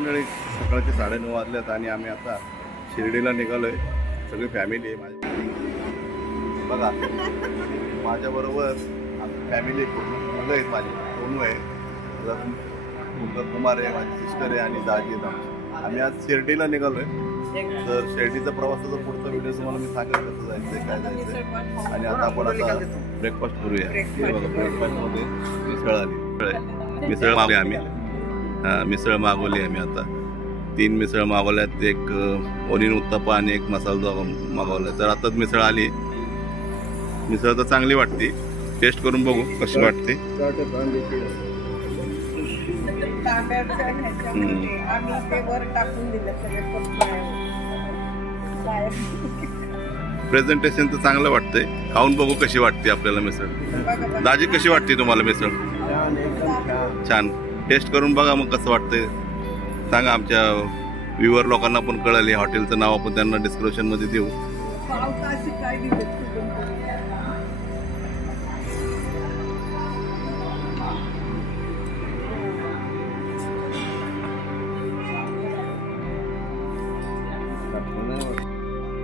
मंडळी सकाळचे 9:30 वाजल्यात आणि आम्ही आता शिर्डीला निघालोय. सगळी फॅमिली आहे माझी. बघा माझ्याबरोबर फॅमिली मुलं आहेत माझी. सोनू आहे, कुमार आहे, माझी सिस्टर आहे आणि दाजी आहेत आमची. आम्ही आज शिर्डीला निघालोय. तर शिर्डीचा प्रवासाचा पुढचा व्हिडिओ तुम्हाला मी सांगेल कसं जायचं काय जायचं. आणि आता आपण आता ब्रेकफास्ट करूया. बघा ब्रेकफास्टमध्ये मिसळ आली. मिसळ मागवली आम्ही. मिसळ मागवली आम्ही आता 3 मिसळ मागवल्यात. एक ओनियन उत्तप्पा आणि एक मसाला मागवला. तर आताच मिसळ आली. मिसळ तर चांगली वाटते. टेस्ट करून बघू कशी वाटते. प्रेझेंटेशन तर चांगलं वाटतंय. खाऊन बघू कशी वाटते आपल्याला मिसळ. दाजी कशी वाटते तुम्हाला मिसळ? छान. टेस्ट करून बघा मग कसं वाटतंय सांगा. आमच्या व्ह्यूअर लोकांना पण कळेल. हॉटेलचं नाव आपण त्यांना डिस्क्रिप्शन मध्ये देऊ.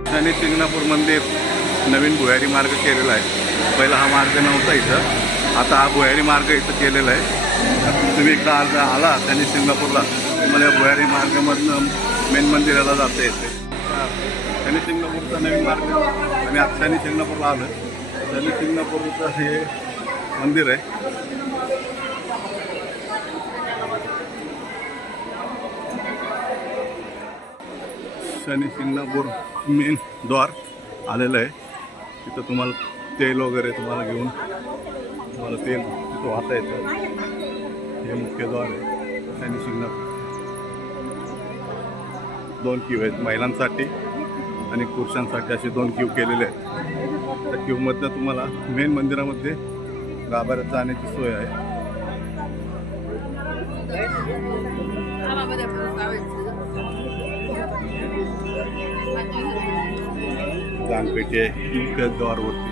शनी शिंगणापूर मंदिर नवीन भुयारी मार्ग केलेला आहे. पहिला हा मार्ग नव्हता इथं. आता हा भुयारी मार्ग इथं केलेला आहे. तुम्ही इकडं आला शनी शिंगणापूरला तुम्हाला भुयारी मार्गामधनं मेन मंदिराला जाता येते. शनी शिंगणापूरचा नवीन मार्ग आणि आता शनी शिंगणापूरला आलं. शनी शिंगणापूरचं हे मंदिर आहे. शनी शिंगणापूर मेन द्वार आलेलं आहे. तिथं तुम्हाला तेल वगैरे तुम्हाला घेऊन तुम्हाला तेल तिथं वाहता येतं. हे मुख्य द्वार आहे शनी शिंगणापूर. 2 क्यू आहेत महिलांसाठी आणि पुरुषांसाठी. असे 2 क्यू केलेले आहेत. त्या क्यूमधनं तुम्हाला मेन मंदिरामध्ये गाभाऱ्यात जाण्याची सोय आहे. दानपेटी आहे मुख्य द्वारवरती.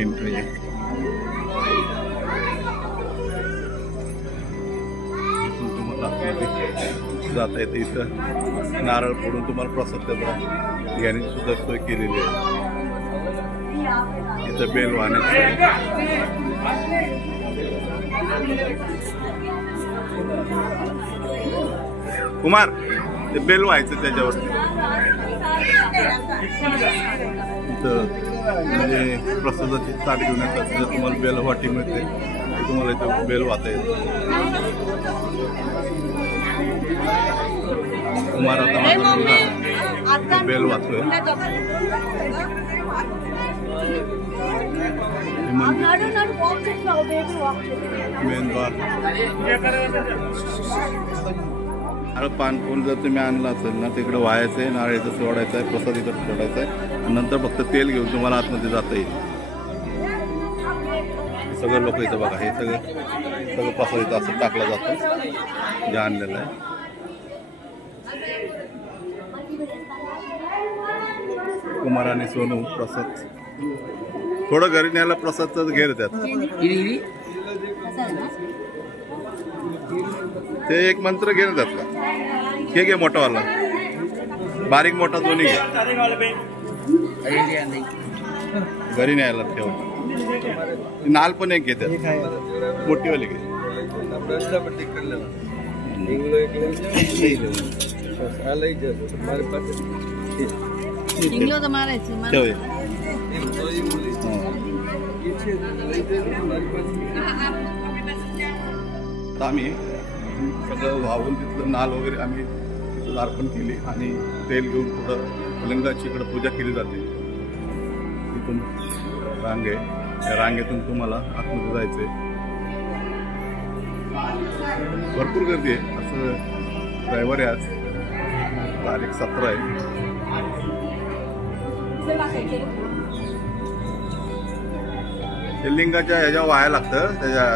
एंट्री आहे. इथून तुम्हाला जाता येते. इथं नारळ फोडून तुम्हाला प्रसाद त्याचा घेण्याची सुद्धा सोय केलेली आहे. इथं बेल वाहण्याची कुमार ते बेल व्हायचं त्याच्यावरती. इथं म्हणजे प्रसादाची ताट घेऊन येतात. तुम्हाला बेल वाटी मिळते. तुम्हाला इथं बेल वाहता येते. कुमार आता माझा बेल वाचतोय. मेन द्वार. नारळ पान फुल जर तुम्ही आणलं असेल ना तिकडे व्हायचं आहे. नारळ इथं सोडायचं आहे. प्रसाद इथं सोडायचा आहे. नंतर फक्त तेल घेऊन तुम्हाला आतमध्ये जाता येईल. सगळं लोक इथं बघा. हे सगळं प्रसाद इथं असं टाकला जातो जे आणलेलं आहे. कुमार आणि सोनू प्रसाद थोडं घरी न्यायला प्रसादच घेर त्यात. ते एक मंत्र घेऊन जात का? घे मोठावाला. बारीक मोठा दोन्ही घे. घरी न्यायला ठेव. नाल पण एक घेतात मोठीवाली घे. आम्ही सगळं वाहून तिथलं नाल वगैरे आम्ही तिथं अर्पण केली आणि तेल घेऊन पुढं लिंगाची इकडं पूजा केली जाते. तिथून रांग आहे. त्या रांगेतून तुम्हाला आतमध्ये जायचं आहे. भरपूर गर्दी आहे. असं रविवारी आज तारीख 17 आहे. ते लिंगाच्या ह्याच्या वाया लागतं. त्याच्या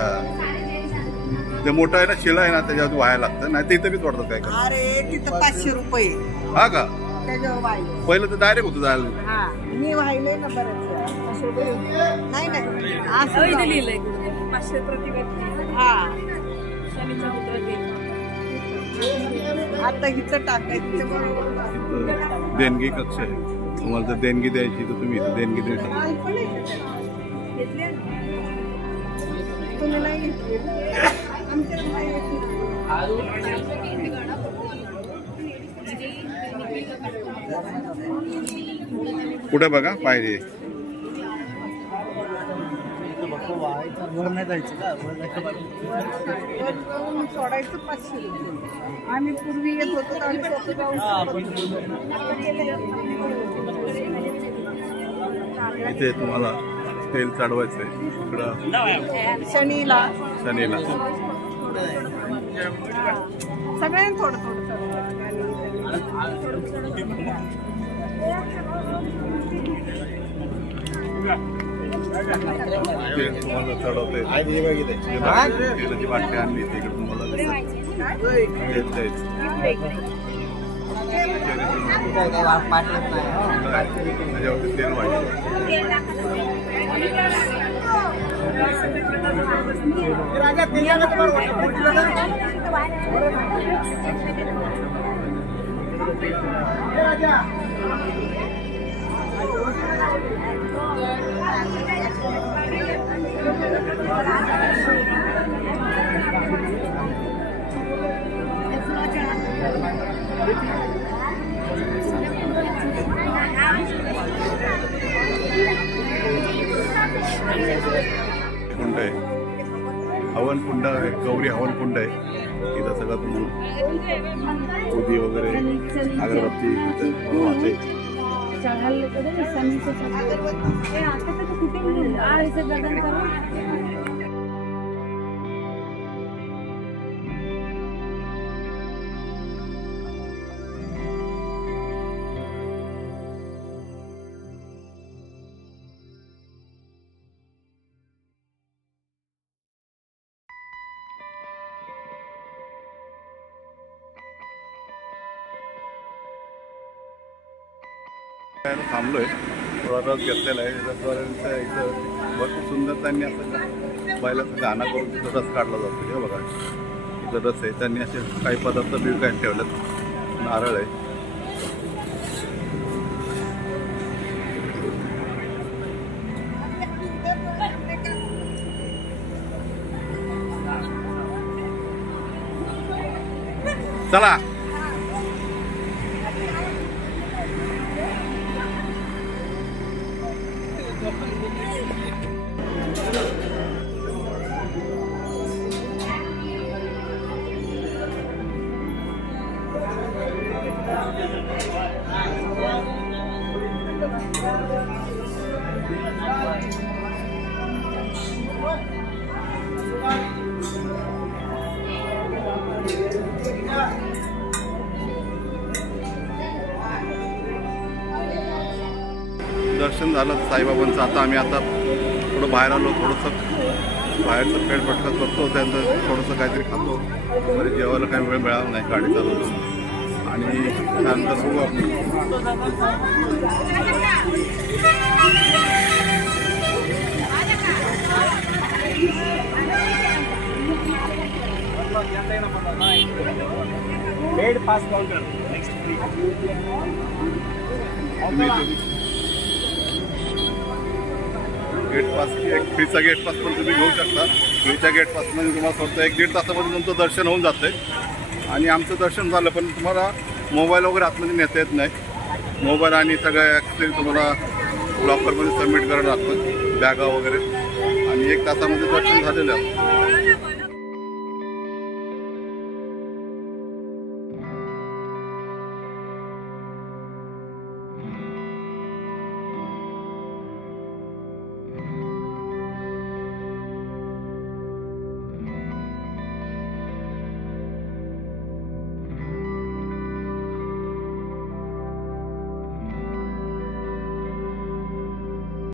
ते मोठा आहे ना शिला आहे ना त्याच्यावर वाया लागतं. नाही तर इथं बी तोडतात काय. अरे तिथं 500 रुपये. हा का? त्याच्यावर पहिलं तर डायरेक्ट होतं जायला. मी वाहिलंय ना बरं. नाही नाही असं लिहिलंय 500 प्रति व्यक्ती. हा शनीचा पुत्र आता हिचं टाकायचं ते बरोबर. इथं देणगी कक्ष आहे. तुम्हाला जर देणगी द्यायची तर तुम्ही इथं देणगी देऊ शकता. घेतले तुम्ही नाही घेतले आमच्याकडे नाही घेतले. कुठे बघा पायरी सोडायचं 500 रुपये. आम्ही पूर्वी येत होतो तर आम्ही स्वतः जाऊन इथे तुम्हाला तेल चढवायचंय इकडं शनीला शनीला. सगळ्यांनी थोडं थोडं तेल तुम्हाला चढवता येते. तेलाची बाटली आणली तिकडे तुम्हाला तेल द्यायचं. त्याच्यावरती तेल कुंड आहे, हवन कुंड आहे, गौरी हवन कुंड आहे. इथं सगळं तुम्ही उदी वगैरे अगरबत्ती वाचायची. थांबलोय, थोडा रस घेतलेला आहे. रसवाल्यांचं इथं भरपूर सुंदर त्यांनी असं बैलाचं गाणं करून तिथं रस काढला जातो. हे बघा इथं रस आहे. त्यांनी असे काही पदार्थ बी काय ठेवलेत. नारळ आहे. चला दर्शन झालं साईबाबांचं. आता आम्ही थोडं बाहेर आलो. थोडंसं बाहेरचं पेट पटका करतो. त्यानंतर थोडंसं काहीतरी खातो. बरे जेवायला काही वेळ मिळाला नाही, गाडी चालवतो. आणि त्यानंतर बघू आपण गेट पास, एक फ्रीचा गेट पास पण तुम्ही घेऊ शकता. फ्रीच्या गेट पासमध्ये तुम्हाला फक्त 1-1.5 तासामध्ये तुमचं दर्शन होऊन जातं. आणि आमचं दर्शन झालं, पण तुम्हाला मोबाईल वगैरे आतमध्ये नेता येत नाही. मोबाईल आणि सगळ्या ॲक्सेसरी तुम्हाला लॉकरमध्ये सबमिट करायला लागतं, बॅगा वगैरे. आणि 1 तासामध्ये दर्शन झालेलं आहे.